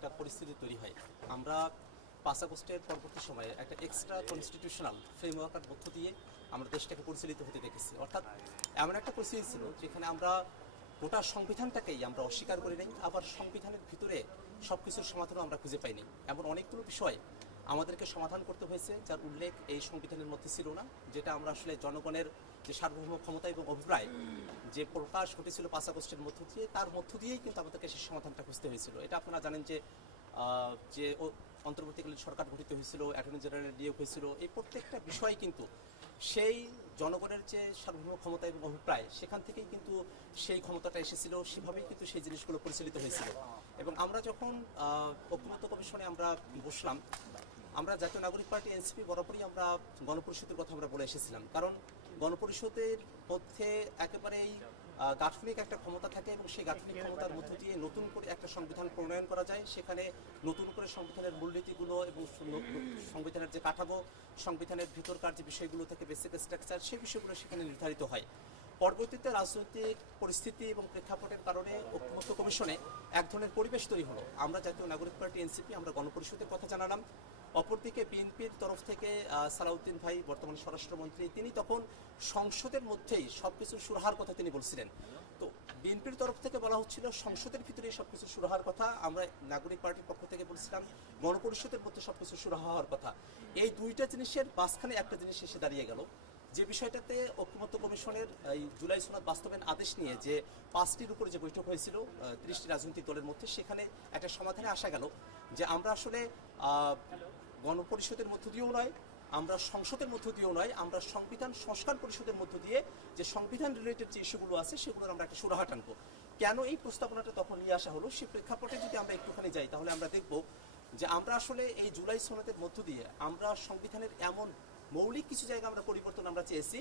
একটা পরিস্থিতি তৈরি হয়। আমরা 5 আগস্টের পরবর্তী সময়ে একটা এক্সট্রা কনস্টিটিউশনাল ফ্রেমওয়ার্কের মধ্য দিয়ে আমরা দেশটাকে পরিচালিত হতে দেখেছি। অর্থাৎ এমন একটা পরিস্থিতি ছিল যেখানে আমরা গোটা সংবিধানটাকেই আমরা অস্বীকার করে নেই, আবার সংবিধানের ভিতরে সব কিছুর সমাধানও আমরা খুঁজে পাইনি। এমন অনেকগুলো বিষয় আমাদেরকে সমাধান করতে হয়েছে যার উল্লেখ এই সংবিধানের মধ্যে ছিল না, যেটা আমরা আসলে জনগণের যে সার্বভৌম ক্ষমতা এবং অভিপ্রায় যে প্রকাশ ঘটেছিল 5 আগস্টের মধ্য দিয়ে, তার মধ্য দিয়েই কিন্তু আমাদেরকে সেই সমাধানটা খুঁজতে হয়েছিল। এটা আপনারা জানেন যে যে অন্তর্বর্তীকালীন সরকার গঠিত হয়েছিল, অ্যাটর্নি জেনারেল নিয়োগ হয়েছিল, এই প্রত্যেকটা বিষয় কিন্তু সেই জনগণের যে সার্বভৌম ক্ষমতা এবং অভিপ্রায় সেখান থেকেই কিন্তু সেই ক্ষমতাটা এসেছিল, সেভাবেই কিন্তু সেই জিনিসগুলো পরিচালিত হয়েছিল। এবং আমরা যখন ঐক্যমত্য কমিশনে আমরা বসলাম, আমরা জাতীয় নাগরিক পার্টি এনসিপি বরাবরই আমরা গণপরিষদের কথা আমরা বলে এসেছিলাম, কারণ গণপরিষদের মধ্যে একেবারেই গাঠনিক একটা ক্ষমতা থাকে এবং সেই গাঠনিক ক্ষমতার মধ্য দিয়ে নতুন করে একটা সংবিধান প্রণয়ন করা যায়। সেখানে নতুন করে সংবিধানের মূলনীতিগুলো এবং সংবিধানের যে কাঠামো, সংবিধানের ভিতরকার যে বিষয়গুলো থেকে বেসিক স্ট্রাকচার, সেই বিষয়গুলো সেখানে নির্ধারিত হয়। পরবর্তীতে রাজনৈতিক পরিস্থিতি এবং প্রেক্ষাপটের কারণে ঐক্যমত্য কমিশনে এক ধরনের পরিবেশ তৈরি হলো। আমরা জাতীয় নাগরিক পার্টি এনসিপি আমরা গণপরিষদের কথা জানালাম, অপরদিকে বিএনপির তরফ থেকে সালাউদ্দিন ভাই বর্তমান স্বরাষ্ট্রমন্ত্রী, তিনি তখন সংসদের মধ্যেই সবকিছু সুরাহার কথা তিনি বলছিলেন। তো বিএনপির তরফ থেকে বলা হচ্ছিল সংসদের ভিতরেই সবকিছু সুরাহার কথা, আমরা নাগরিক পার্টির পক্ষ থেকে বলছিলাম গণপরিষদের মধ্যে সবকিছু সুরাহা হওয়ার কথা। এই দুইটা জিনিসের মাঝখানে একটা জিনিস এসে দাঁড়িয়ে গেল, যে বিষয়টাতে ঐক্যমত্য কমিশনের এই জুলাই সনদ বাস্তবায়ন আদেশ নিয়ে যে 5টির উপরে যে বৈঠক হয়েছিল 30টি রাজনৈতিক দলের মধ্যে, সেখানে একটা সমাধানে আসা গেল যে আমরা আসলে গণপরিষদের মধ্য দিয়েও নয়, আমরা সংসদের মধ্য দিয়েও নয়, আমরা সংবিধান সংস্কার পরিষদের মধ্য দিয়ে যে সংবিধান রিলেটেড যে ইস্যুগুলো আছে সেগুলোর আমরা একটা সুরাহা টানবো। কেন এই প্রস্তাবনাটা তখন নিয়ে আসা হলো, সেই প্রেক্ষাপটে যদি আমরা একটুখানি যাই তাহলে আমরা দেখব যে আমরা আসলে এই জুলাই সনদের মধ্য দিয়ে আমরা সংবিধানের এমন মৌলিক কিছু জায়গা আমরা পরিবর্তন আমরা চেয়েছি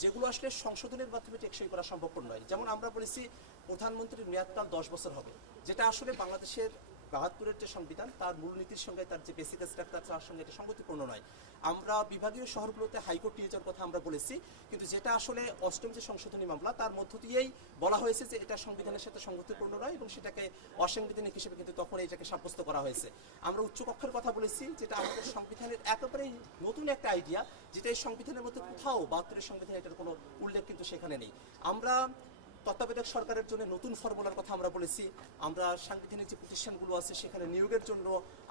যেগুলো আসলে সংশোধনের মাধ্যমে টেকসই করা সম্ভবপর নয়। যেমন আমরা বলেছি প্রধানমন্ত্রীর মেয়াদকাল 10 বছর হবে, যেটা আসলে বাংলাদেশের 72-এর যে সংবিধান তার মূলনীতির সঙ্গে, তার যে বেসিক স্ট্রাকচার তার সঙ্গে এটা সঙ্গতিপূর্ণ নয়। আমরা বিভাগীয় শহরগুলোতে হাইকোর্ট নিয়ে যাওয়ার কথা আমরা বলেছি, কিন্তু যেটা আসলে 8ম যে সংশোধনী মামলা তার মধ্য দিয়েই বলা হয়েছে যে এটা সংবিধানের সাথে সঙ্গতিপূর্ণ নয় এবং সেটাকে অসাংবিধানিক হিসেবে কিন্তু তখন এটাকে সাব্যস্ত করা হয়েছে। আমরা উচ্চকক্ষের কথা বলেছি, যেটা আমাদের সংবিধানের একেবারেই নতুন একটা আইডিয়া, যেটা এই সংবিধানের মধ্যে কোথাও 72-এর সংবিধানে এটার কোনো উল্লেখ কিন্তু সেখানে নেই। আমরা তত্ত্বাবধায়ক সরকারের জন্য নতুন ফর্মুলার কথা আমরা বলেছি, আমরা সাংবিধানিক যে প্রতিষ্ঠানগুলো আছে সেখানে নিয়োগের জন্য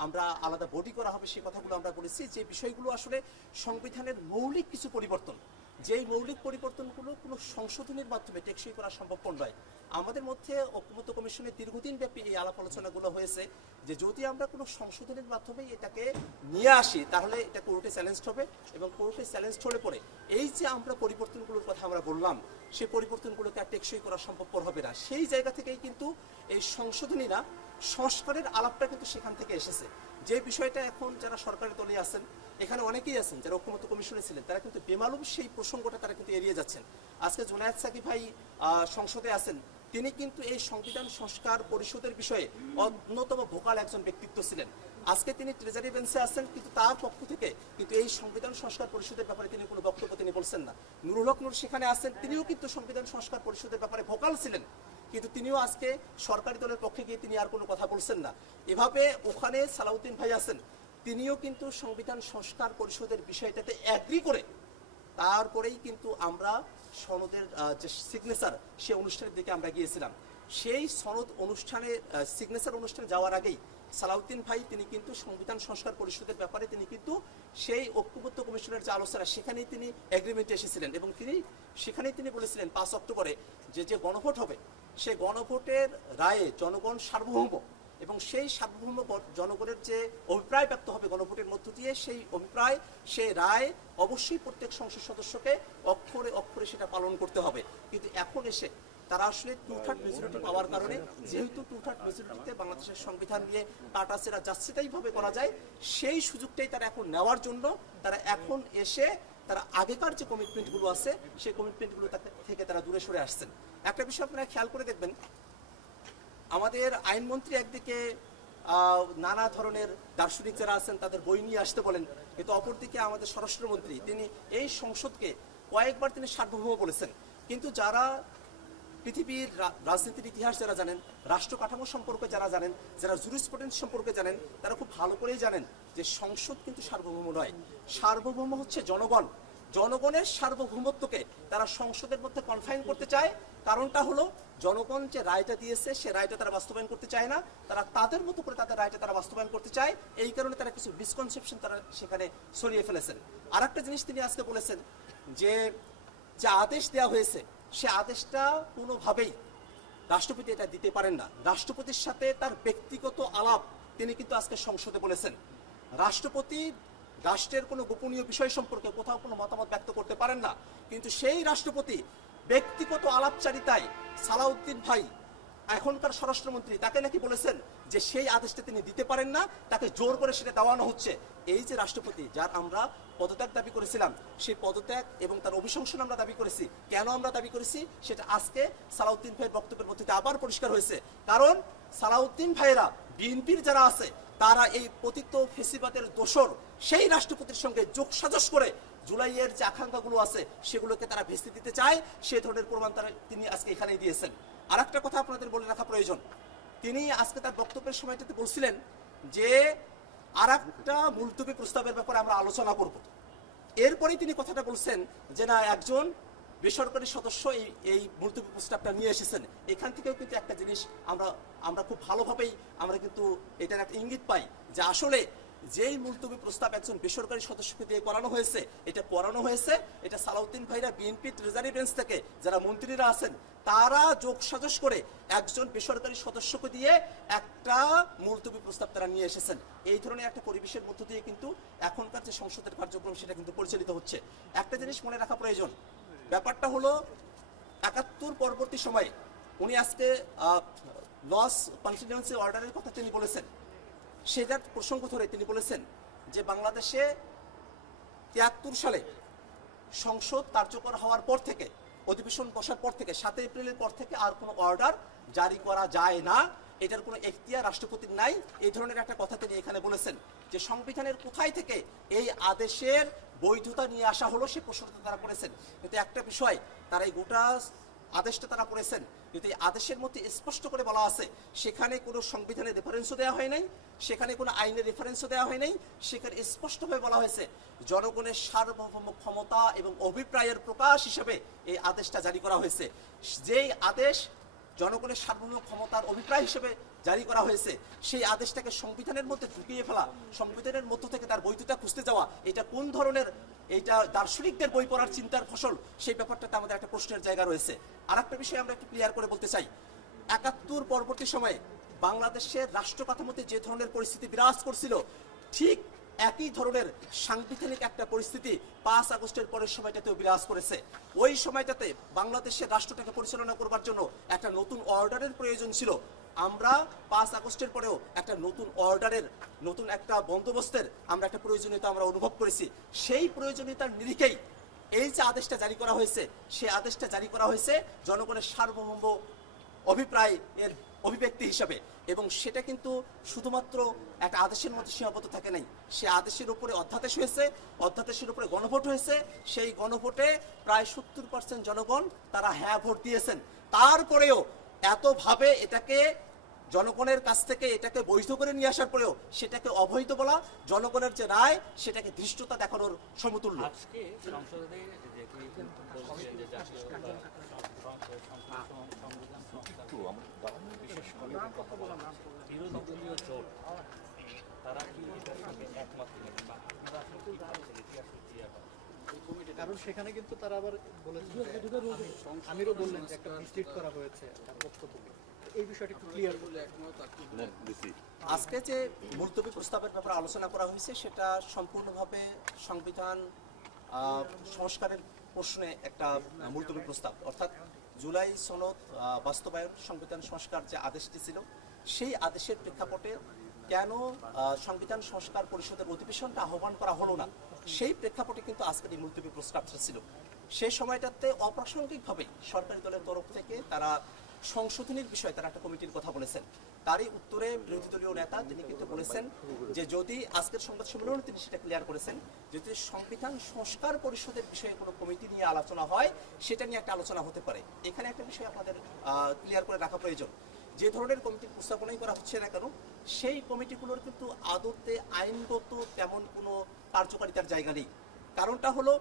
আমরা আলাদা বডি করা হবে সে কথাগুলো আমরা বলেছি, যে বিষয়গুলো আসলে সংবিধানের মৌলিক কিছু পরিবর্তন, যেই মৌলিক পরিবর্তনগুলো কোনো সংশোধনের মাধ্যমে টেকসই করা সম্ভবপর নয়। আমাদের মধ্যে ঐক্যমত্য কমিশনের দীর্ঘদিন ব্যাপী এই আলাপ আলোচনাগুলো হয়েছে যে যদি আমরা কোনো সংশোধনের মাধ্যমে এটাকে নিয়ে আসি তাহলে এটা কোর্টে চ্যালেঞ্জ হবে এবং কোর্টে চ্যালেঞ্জ হলে পরে এই যে আমরা পরিবর্তনগুলোর কথা আমরা বললাম সেই পরিবর্তনগুলোকে আর টেকসই করা সম্ভবপর হবে না। সেই জায়গা থেকেই কিন্তু এই সংশোধনীরা সংস্কারের আলাপটা কিন্তু সেখান থেকে এসেছে। যে বিষয়টা এখন যারা সরকারি দলে আছেন, এখানে অনেকেই আছেন যারা ঐক্যমত্য কমিশনে ছিলেন, তারা কিন্তু বেমালুম সেই প্রসঙ্গটা তারা কিন্তু এড়িয়ে যাচ্ছেন। আজকে জুনায়েদ সাকিব ভাই সংসদে আছেন, তিনি কিন্তু এই সংবিধান সংস্কার পরিষদের বিষয়ে অন্যতম ভোকাল একজন ব্যক্তিত্ব ছিলেন। আজকে তিনি ট্রেজারি বেঞ্চে আছেন, কিন্তু তার পক্ষ থেকে কিন্তু এই সংবিধান সংস্কার পরিষদের ব্যাপারে তিনি কোনো বক্তব্য তিনি বলছেন না। নুরুল হক নূর সেখানে আছেন, তিনিও কিন্তু সংবিধান সংস্কার পরিষদের ব্যাপারে ভোকাল ছিলেন, কিন্তু তিনিও আজকে সরকারি দলের পক্ষে গিয়ে তিনি আর কোনো কথা বলছেন না। এভাবে ওখানে সালাউদ্দিন ভাই আছেন, তিনিও কিন্তু সংবিধান সংস্কার পরিষদের বিষয়টাতে অ্যাগ্রি করে তারপরেই কিন্তু আমরা সনদের যে সিগনেচার সে অনুষ্ঠানের দিকে আমরা গিয়েছিলাম। সেই সনদ অনুষ্ঠানে সিগনেচার অনুষ্ঠানে যাওয়ার আগেই সালাউদ্দিন ভাই তিনি কিন্তু সংবিধান সংস্কার পরিষদের ব্যাপারে তিনি কিন্তু সেই ঐক্যমত্য কমিশনের যে আলোচনা সেখানেই তিনি এগ্রিমেন্টে এসেছিলেন এবং তিনি সেখানেই তিনি বলেছিলেন 5 অক্টোবরে যে গণভোট হবে সেই গণভোটের রায়ে জনগণ সার্বভৌম এবং সেই সার্বভৌম জনগণের যে অভিপ্রায় ব্যক্ত হবে গণভোটের মধ্য দিয়ে সেই অভিপ্রায় সেই রায় অবশ্যই প্রত্যেক সংসদ সদস্যকে অক্ষরে অক্ষরে সেটা পালন করতে হবে। কিন্তু এখন এসে তারা আসলে 2/3 মেজরিটি পাওয়ার কারণে, যেহেতু 2/3 মেজরিটিতে বাংলাদেশের সংবিধান নিয়ে কাটাছেড়া যাচ্ছেটাই ভাবে করা যায়, সেই সুযোগটাই তারা এখন নেওয়ার জন্য তারা এখন এসে তারা আগেকার যে কমিটমেন্টগুলো আছে সেই কমিটমেন্টগুলো থেকে তারা দূরে সরে আসছেন। একটা বিষয় আপনারা খেয়াল করে দেখবেন, আমাদের আইনমন্ত্রী একদিকে নানা ধরনের দার্শনিক যারা আছেন তাদের বই নিয়ে আসতে বলেন, কিন্তু অপরদিকে আমাদের স্বরাষ্ট্রমন্ত্রী তিনি এই সংসদকে কয়েকবার তিনি সার্বভৌম বলেছেন, কিন্তু যারা পৃথিবীর রাজনীতির ইতিহাস যারা জানেন, রাষ্ট্র কাঠামো সম্পর্কে যারা জানেন, যারা জুরিসপ্রুডেন্স সম্পর্কে জানেন, তারা খুব ভালো করেই জানেন যে সংসদ কিন্তু সার্বভৌম নয়। সার্বভৌম হচ্ছে জনগণ। জনগণের সার্বভৌমত্বকে তারা সংসদের মধ্যে কনফাইন করতে চায়। কারণটা হলো জনগণ যে রায়টা দিয়েছে সে রায়টা তারা বাস্তবায়ন করতে চায় না, তারা তাদের মতো করে তাদের রায়টা তারা বাস্তবায়ন করতে চায়। এই কারণে তারা কিছু মিসকনসেপশন তারা সেখানে সরিয়ে ফেলেছেন। আর একটা জিনিস তিনি আজকে বলেছেন যে আদেশ দেওয়া হয়েছে সে আদেশটা কোনোভাবেই রাষ্ট্রপতি এটা দিতে পারেন না। রাষ্ট্রপতির সাথে তার ব্যক্তিগত আলাপ তিনি কিন্তু আজকে সংসদে বলেছেন। রাষ্ট্রপতি রাষ্ট্রের কোনো গোপনীয় বিষয় সম্পর্কে কোথাও কোনো মতামত ব্যক্ত করতে পারেন না, কিন্তু সেই রাষ্ট্রপতি ব্যক্তিগত আলাপচারিতায় সালাউদ্দিন ভাই এখনকার স্বরাষ্ট্রমন্ত্রী তাকে নাকি বলেছেন যে সেই আদেশটা তিনি দিতে পারেন না, তাকে জোর করে সেটা দেওয়ানো হচ্ছে। এই যে রাষ্ট্রপতি যার আমরা পদত্যাগ দাবি করেছিলাম, সেই পদত্যাগ এবং তার অভিশংসন আমরা দাবি করেছি। কেন আমরা দাবি করেছি সেটা আজকে সালাউদ্দিন ভাইয়ের বক্তব্যের মধ্যে আবার পরিষ্কার হয়েছে। কারণ সালাউদ্দিন ভাইয়েরা বিএনপির যারা আছে তারা এই পতিত ফেসিবাদের দোসর সেই রাষ্ট্রপতির সঙ্গে যোগসাজশ করে জুলাইয়ের যে আকাঙ্ক্ষাগুলো আছে সেগুলোকে তারা ভেস্তে দিতে চায়। সে ধরনের প্রমাণ তিনি আজকে এখানেই দিয়েছেন। আর একটা কথা আপনাদের বলে রাখা প্রয়োজন, তিনি আজকে তার বক্তব্যের সময়টাতে বলছিলেন যে আর একটা মুলতবি প্রস্তাবের ব্যাপারে আমরা আলোচনা করব। এরপরেই তিনি কথাটা বলছেন যে না, একজন বেসরকারি সদস্য এই মুলতবি প্রস্তাবটা নিয়ে এসেছেন। এখান থেকেও কিন্তু একটা জিনিস আমরা খুব ভালোভাবেই আমরা কিন্তু এটার একটা ইঙ্গিত পাই যে আসলে যেই মুলতবি প্রস্তাব একজন বেসরকারি সদস্যকে দিয়ে করানো হয়েছে, এটা সালাউদ্দিন ভাইরা বিএনপি ট্রেজারি বেঞ্চ থেকে যারা মন্ত্রীরা আছেন তারা যোগসাজশ করে একজন বেসরকারি সদস্যকে দিয়ে একটা মুলতবি প্রস্তাব তারা নিয়ে এসেছেন। এই ধরনের একটা পরিবেশের মধ্য দিয়ে কিন্তু এখনকার যে সংসদের কার্যক্রম সেটা কিন্তু পরিচালিত হচ্ছে। একটা জিনিস মনে রাখা প্রয়োজন, ব্যাপারটা হলো ৭১ পরবর্তী সময়ে উনি আজকে লস কন্টিনিউয়েন্সি অর্ডারের কথা তিনি বলেছেন। সেটার প্রসঙ্গ ধরে তিনি বলেছেন যে বাংলাদেশে ৭৩ সালে সংসদ কার্যকর হওয়ার পর থেকে, অধিবেশন বসার পর থেকে ৭ এপ্রিলের পর থেকে আর কোনো অর্ডার জারি করা যায় না, এটার কোনো এখতিয়ার রাষ্ট্রপতির নাই। এই ধরনের একটা কথা তিনি এখানে বলেছেন যে সংবিধানের কোথায় থেকে এই আদেশের বৈধতা নিয়ে আসা হলো সে প্রশ্নটা তারা করেছেন। কিন্তু একটা বিষয়, তারা এই গোটা আদেশটা তারা করেছেন, কিন্তু এই আদেশের মধ্যে স্পষ্ট করে বলা আছে সেখানে কোনো সংবিধানের রেফারেন্সও দেওয়া হয় নাই, সেখানে কোনো আইনের রেফারেন্সও দেওয়া হয় নাই। সেখানে স্পষ্টভাবে বলা হয়েছে জনগণের সার্বভৌম ক্ষমতা এবং অভিপ্রায়ের প্রকাশ হিসেবে এই আদেশটা জারি করা হয়েছে। যেই আদেশ জনগণের সার্বভৌম ক্ষমতার অভিপ্রায় হিসেবে জারি করা হয়েছে, সেই আদেশটাকে সংবিধানের মধ্যে ঢুকিয়ে ফেলা, সংবিধানের মধ্য থেকে তার বৈধতা খুঁজতে যাওয়া, এটা কোন ধরনের, এইটা দার্শনিকদের বই পড়ার চিন্তার ফসল, সেই ব্যাপারটাতে আমাদের একটা প্রশ্নের জায়গা রয়েছে। আর একটা বিষয় আমরা একটু ক্লিয়ার করে বলতে চাই, ৭১ পরবর্তী সময়ে বাংলাদেশের রাষ্ট্র কাঠামোতে যে ধরনের পরিস্থিতি বিরাজ করছিল, ঠিক একই ধরনের সাংবিধানিক একটা পরিস্থিতি ৫ আগস্টের পরের সময়টাতেও বিরাজ করেছে। ওই সময়টাতে বাংলাদেশের রাষ্ট্রটাকে পরিচালনা করবার জন্য একটা নতুন অর্ডারের প্রয়োজন ছিল। আমরা ৫ আগস্টের পরেও একটা নতুন অর্ডারের, নতুন একটা বন্দোবস্তের আমরা একটা প্রয়োজনীয়তা আমরা অনুভব করেছি। সেই প্রয়োজনীয়তার নিরিখেই এই যে আদেশটা জারি করা হয়েছে, সেই আদেশটা জারি করা হয়েছে জনগণের সার্বভৌম অভিপ্রায় এর অভিব্যক্তি হিসাবে। এবং সেটা কিন্তু শুধুমাত্র একটা আদেশের মধ্যে সীমাবদ্ধ থাকে নাই, সে আদেশের উপরে অধ্যাদেশ হয়েছে, অধ্যাদেশের উপরে গণভোট হয়েছে। সেই গণভোটে প্রায় ৭০% জনগণ তারা হ্যাঁ ভোট দিয়েছেন। তারপরেও এতভাবে এটাকে জনগণের কাছ থেকে এটাকে বৈধ করে নিয়ে আসার পরেও সেটাকে অবৈধ বলা, জনগণের যে রায় সেটাকে ধৃষ্টতা দেখানোর সমতুল্য। আজকে সংসদে বিশেষ করে বিরোধী দলীয় জোট, তারা কি এটার সঙ্গে একমত নেবেন বা আপনারা আসলে কি ভাবছেন ইতিহাস কারণ সেখানে কিন্তু তারা আবার বলেছেন, আমিরও বললেন যে একটা মিসলিড করা হয়েছে তার পক্ষ থেকে। এই বিষয়টা একটু ক্লিয়ার বলে একমত। আজকে যে মুলতবি প্রস্তাবের ব্যাপারে আলোচনা করা হয়েছে সেটা সম্পূর্ণভাবে সংবিধান সংস্কারের প্রশ্নে একটা মুলতবি প্রস্তাব, অর্থাৎ জুলাই সনদ বাস্তবায়ন সংবিধান সংস্কার যে আদেশটি ছিল সেই আদেশের প্রেক্ষাপটে কেন সংবিধান সংস্কার পরিষদের অধিবেশনটা আহ্বান করা হলো না, সেই প্রেক্ষাপটে কিন্তু আজকের এই মুলতবি প্রস্তাবটা ছিল। সেই সময়টাতে অপ্রাসঙ্গিকভাবে সরকারি দলের তরফ থেকে তারা সংশোধনীর বিষয়ে তারা একটা কমিটির কথা বলেছেন। তারই উত্তরে বিরোধী দলীয় নেতা তিনি কিন্তু বলেছেন যে যদি আজকের সংবাদ সম্মেলনে তিনি সেটা ক্লিয়ার করেছেন, যদি সংবিধান সংস্কার পরিষদের বিষয়ে কোনো কমিটি নিয়ে আলোচনা হয় সেটা নিয়ে একটা আলোচনা হতে পারে। এখানে একটা বিষয় আপনাদের ক্লিয়ার করে রাখা প্রয়োজন, যে ধরনের কমিটির প্রস্তাবনাই করা হচ্ছে না কেন সেই কমিটিগুলোর কিন্তু আদতে আইনগত তেমন কোনো কার্যকারিতার জায়গা নেই। কারণটা হলো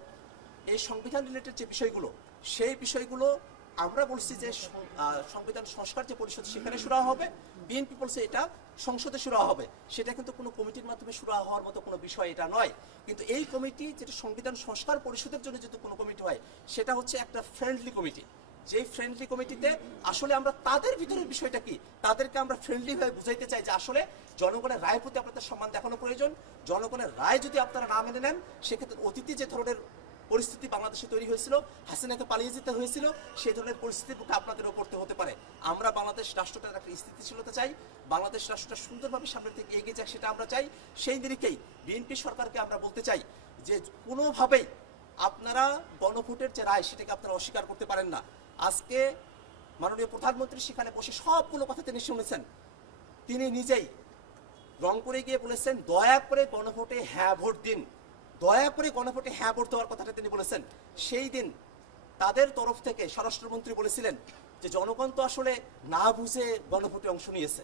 এই সংবিধান রিলেটেড যে বিষয়গুলো সেই বিষয়গুলো আমরা বলছি যে সংবিধান সংস্কার যে পরিষদ সেখানে শুরু হবে, বিএনপি বলছে এটা সংসদে শুরু হবে, সেটা কিন্তু কোনো কমিটির মাধ্যমে শুরু হওয়ার মতো কোনো বিষয় এটা নয়। কিন্তু এই কমিটি যেটা সংবিধান সংস্কার পরিষদের জন্য যদি কোনো কমিটি হয় সেটা হচ্ছে একটা ফ্রেন্ডলি কমিটি, যেই ফ্রেন্ডলি কমিটিতে আসলে আমরা তাদের ভিতরের বিষয়টা কি তাদেরকে আমরা ফ্রেন্ডলি ভাবে বুঝাইতে চাই যে আসলে জনগণের রায়ের প্রতি আপনাদের সম্মান দেখানো প্রয়োজন। জনগণের রায় যদি আপনারা না মেনে নেন সেক্ষেত্রে অতীতে যে ধরনের পরিস্থিতি বাংলাদেশে তৈরি হয়েছিল, হাসিনাকে পালিয়ে যেতে হয়েছিল, সেই ধরনের পরিস্থিতির মুখে আপনাদেরও পড়তে হতে পারে। আমরা বাংলাদেশ রাষ্ট্রটার একটা স্থিতিশীলতা চাই, বাংলাদেশ রাষ্ট্রটা সুন্দরভাবে সামনের দিকে এগিয়ে যাক সেটা আমরা চাই। সেই নিরিখেই বিএনপি সরকারকে আমরা বলতে চাই যে কোনোভাবেই আপনারা গণভোটের যে রায় সেটাকে আপনারা অস্বীকার করতে পারেন না। আজকে মাননীয় প্রধানমন্ত্রী সেখানে বসে সবগুলো কথা তিনি শুনেছেন, তিনি নিজেই রংপুরে গিয়ে বলেছেন দয়া করে গণভোটে হ্যাঁ ভোট দিন, দয়া করে গণভোটে হ্যাঁ ভোট দেওয়ার কথাটা তিনি বলেছেন। সেই দিন তাদের তরফ থেকে স্বরাষ্ট্রমন্ত্রী বলেছিলেন যে জনগণ তো আসলে না বুঝে গণভোটে অংশ নিয়েছে।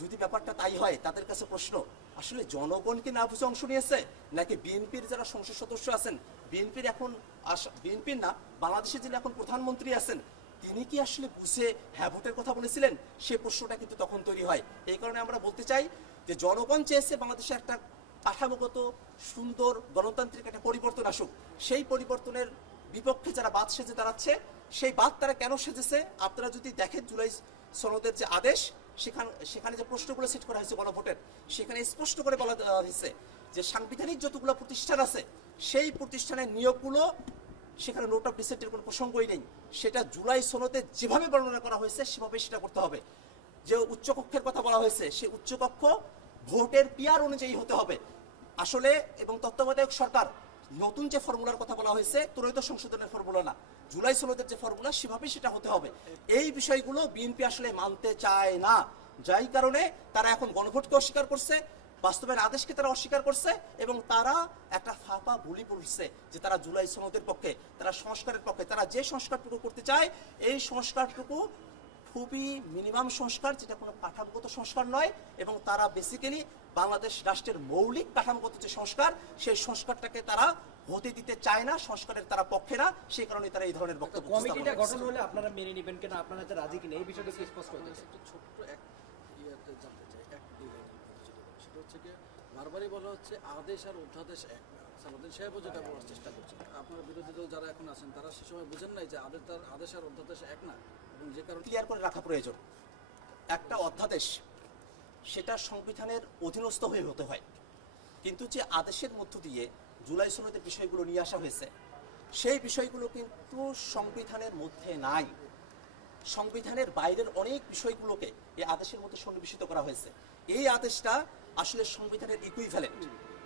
যদি ব্যাপারটা তাই হয় তাদের কাছে প্রশ্ন, আসলে জনগণ কি না বুঝে অংশ নিয়েছে নাকি বিএনপির যারা সংসদ সদস্য আছেন, বিএনপির এখন বিএনপির না বাংলাদেশের যিনি এখন প্রধানমন্ত্রী আছেন তিনি কি আসলে বুঝে হ্যাঁ ভোটের কথা বলেছিলেন? সে প্রশ্নটা কিন্তু তখন তৈরি হয়। এই কারণে আমরা বলতে চাই যে জনগণ চেয়েছে বাংলাদেশে একটা কাঠামোগত সুন্দর গণতান্ত্রিক একটা পরিবর্তন আসুক, সেই পরিবর্তনের বিপক্ষে যারা বাদ সেজে দাঁড়াচ্ছে সেই বাদ তারা কেন সেজেছে আপনারা যদি দেখেন জুলাই সনদের যে আদেশ সেখানে যে প্রশ্নগুলো সেট করা হয়েছে গণভোটের, সেখানে স্পষ্ট করে বলা হয়েছে যে সাংবিধানিক যতগুলো প্রতিষ্ঠান আছে সেই প্রতিষ্ঠানের নিয়োগগুলো সেখানে নোট অফ ডিসেন্টের কোনো প্রসঙ্গই নেই, সেটা জুলাই সনদে যেভাবে বর্ণনা করা হয়েছে সেভাবে সেটা করতে হবে। যে উচ্চকক্ষের কথা বলা হয়েছে সেই উচ্চকক্ষ ভোটের পিয়ার অনুযায়ী হতে হবে আসলে। এবং তত্ত্বাবধায়ক সরকার নতুন যে ফর্মুলার কথা বলা হয়েছে ত্বরিত সংশোধনের ফর্মুলা না, জুলাই সনদের যে ফর্মুলা সেভাবেই সেটা হতে হবে। এই বিষয়গুলো বিএনপি আসলে মানতে চায় না, যাই কারণে তারা এখন গণভোটকে অস্বীকার করছে, বাস্তবায়ন আদেশকে তারা অস্বীকার করছে এবং তারা একটা ফাঁপা বলি বলছে যে তারা জুলাই সনদের পক্ষে, তারা সংস্কারের পক্ষে। তারা যে সংস্কারটুকু করতে চায় এই সংস্কারটুকু খুবই মিনিমাম সংস্কার, যেটা কোনো কাঠামোগত সংস্কার নয়, এবং তারা বেসিক্যালি বাংলাদেশ রাষ্ট্রের মৌলিক কাঠামোগত যে সংস্কার সেই সংস্কারটাকে তারা হতে দিতে চায় না, সংস্কারের তারা পক্ষে না, সেই কারণে তারা এই ধরনের বক্তব্য কমিটিটা গঠন হলে আপনারা মেনে নেবেন কিনা, আপনারা যে রাজি কিনা এই বিষয়টা কি স্পষ্ট হয়ে গেছে? একটা ছোট্ট এক ইয়েতে জানতে চাই, এক ডিলাইন সেটা হচ্ছে কি বারবারই বলা হচ্ছে আদেশ আর অধ্যাদেশ এক না। সালাউদ্দিন সাহেবও যেটা বলার চেষ্টা করছেন, আপনারা বিরোধী দল যারা এখন আছেন তারা সে সময় বুঝেন নাই যে আদেশ আর অধ্যাদেশ এক না, এবং যে কারণে ক্লিয়ার করে রাখা প্রয়োজন। একটা অধ্যাদেশ সেটা সংবিধানের অধীনস্থ হয়ে হতে হয়, কিন্তু যে আদেশের মধ্য দিয়ে জুলাই সনদের বিষয়গুলো নিয়ে আসা হয়েছে সেই বিষয়গুলো কিন্তু সংবিধানের মধ্যে নাই। সংবিধানের বাইরের অনেক বিষয়গুলোকে এই আদেশের মধ্যে সন্নিবেশিত করা হয়েছে। এই আদেশটা আসলে সংবিধানের ইকুইভ্যালেন্ট,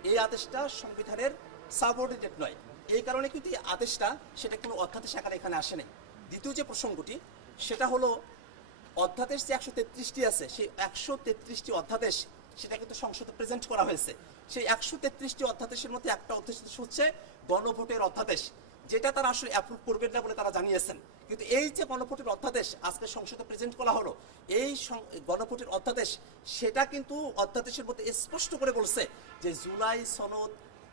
এই আদেশটা সংবিধানের সাবঅর্ডিনেট নয়। এই কারণে কিন্তু এই আদেশটা সেটা কোনো অধ্যাদেশ আকারে এখানে আসে নাই। দ্বিতীয় যে প্রসঙ্গটি সেটা হলো অধ্যাদেশ যে 133টি আছে সেই 133টি অধ্যাদেশ সেটা কিন্তু সংসদে প্রেজেন্ট করা হয়েছে। সেই 133টি অধ্যাদেশের মধ্যে একটা অধ্যাদেশ হচ্ছে গণভোটের অধ্যাদেশ, যেটা তারা আসলে অ্যাপ্রুভ করবেন না বলে তারা জানিয়েছেন। কিন্তু এই যে গণভোটের অধ্যাদেশ আজকে সংসদে প্রেজেন্ট করা হলো, এই গণভোটের অধ্যাদেশ সেটা কিন্তু অধ্যাদেশের মধ্যে স্পষ্ট করে বলছে যে জুলাই সনদ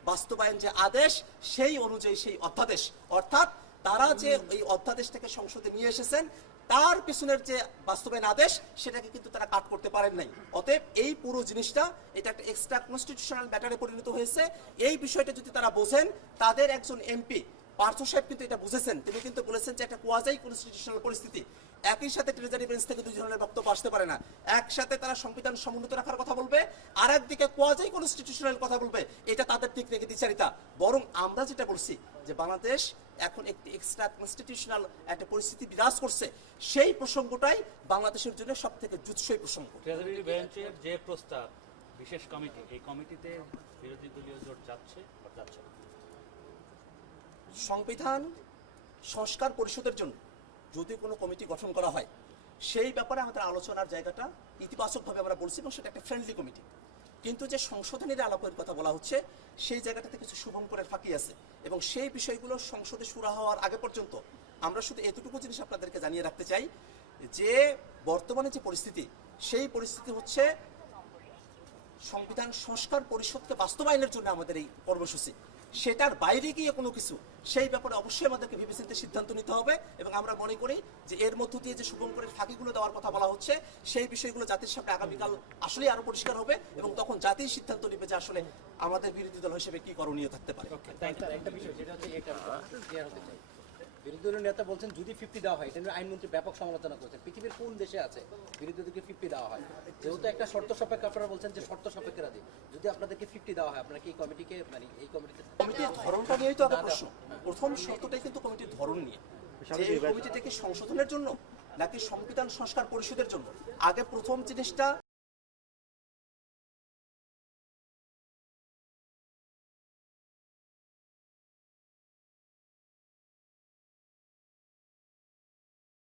বাস্তবায়ন যে আদেশ সেই অনুযায়ী সেই অধ্যাদেশ, অর্থাৎ তারা যে এই অধ্যাদেশটাকে সংসদে নিয়ে এসেছেন তার পেছনের যে বাস্তবায়ন আদেশ সেটাকে কিন্তু তারা কাট করতে পারেন নাই। অতএব এই পুরো জিনিসটা এটা একটা এক্সট্রা কনস্টিটিউশনাল ম্যাটারে পরিণত হয়েছে। এই বিষয়টা যদি তারা বোঝেন, তাদের একজন এমপি পার্থ সাহেব কিন্তু এটা বুঝেছেন, তিনি কিন্তু বলেছেন যে একটা কোয়াজাই কনস্টিটিউশনাল পরিস্থিতি, একই সাথে ট্রেজারি বেঞ্চ থেকে দুই ধরনের বক্তব্য আসতে পারে না। একসাথে তারা সংবিধান সমুন্নত রাখার কথা বলবে, আর একদিকে কোয়াজাই কনস্টিটিউশনাল কথা বলবে, এটা তাদের দিক থেকে দ্বিচারিতা। বরং আমরা যেটা বলছি যে বাংলাদেশ এখন একটি এক্সট্রা কনস্টিটিউশনাল একটা পরিস্থিতি বিরাজ করছে, সেই প্রসঙ্গটাই বাংলাদেশের জন্য সব থেকে জুৎসই প্রসঙ্গ। ট্রেজারি বেঞ্চের যে প্রস্তাব বিশেষ কমিটি, এই কমিটিতে বিরোধী দলীয় জোট যাচ্ছে বা যাচ্ছে না? সংবিধান সংস্কার পরিষদের জন্য যদি কোনো কমিটি গঠন করা হয় সেই ব্যাপারে আমাদের আলোচনার জায়গাটা ইতিবাচকভাবে আমরা বলছি এবং সেটা একটা ফ্রেন্ডলি কমিটি। কিন্তু যে সংশোধনীর আলাপের কথা বলা হচ্ছে সেই জায়গাটাতে কিছু শুভঙ্করের ফাঁকি আছে এবং সেই বিষয়গুলো সংসদে শুরু হওয়ার আগে পর্যন্ত আমরা শুধু এতটুকু জিনিস আপনাদেরকে জানিয়ে রাখতে চাই যে বর্তমানে যে পরিস্থিতি সেই পরিস্থিতি হচ্ছে সংবিধান সংস্কার পরিষদকে বাস্তবায়নের জন্য আমাদের এই কর্মসূচি, সেটার বাইরে গিয়ে কোনো কিছু সেই ব্যাপারে অবশ্যই আমাদেরকে ভেবেচিন্তে সিদ্ধান্ত নিতে হবে এবং আমরা মনে করি যে এর মধ্য দিয়ে যে শুভঙ্করের ফাঁকিগুলো দেওয়ার কথা বলা হচ্ছে সেই বিষয়গুলো জাতির সামনে আগামীকাল আসলেই আরো পরিষ্কার হবে এবং তখন জাতিই সিদ্ধান্ত নেবে যে আসলে আমাদের বিরোধী দল হিসেবে কি করণীয় থাকতে পারে। স্যার, একটা বিষয় যেটা হচ্ছে এটা ক্লিয়ার হতে চাই। বিরোধী দলের নেতা বলছেন যদি 50 দেওয়া হয়, এটা নিয়ে আইনমন্ত্রী ব্যাপক সমালোচনা করছেন। পৃথিবীর কোন দেশে আছে বিরোধীদেরকে 50 দেওয়া হয়? যেহেতু একটা শর্ত সাপেক্ষে আপনারা বলছেন যে শর্ত সাপেক্ষে রাজি, যদি আপনাদেরকে 50 দেওয়া হয় আপনারা কি এই কমিটিকে মানে এই কমিটিতে কমিটির ধরনটা নিয়েই তো আগে প্রশ্ন। প্রথম শর্তটাই কিন্তু কমিটির ধরন নিয়ে, যে এই কমিটিটা কি সংশোধনের জন্য নাকি সংবিধান সংস্কার পরিষদের জন্য। আগে প্রথম জিনিসটা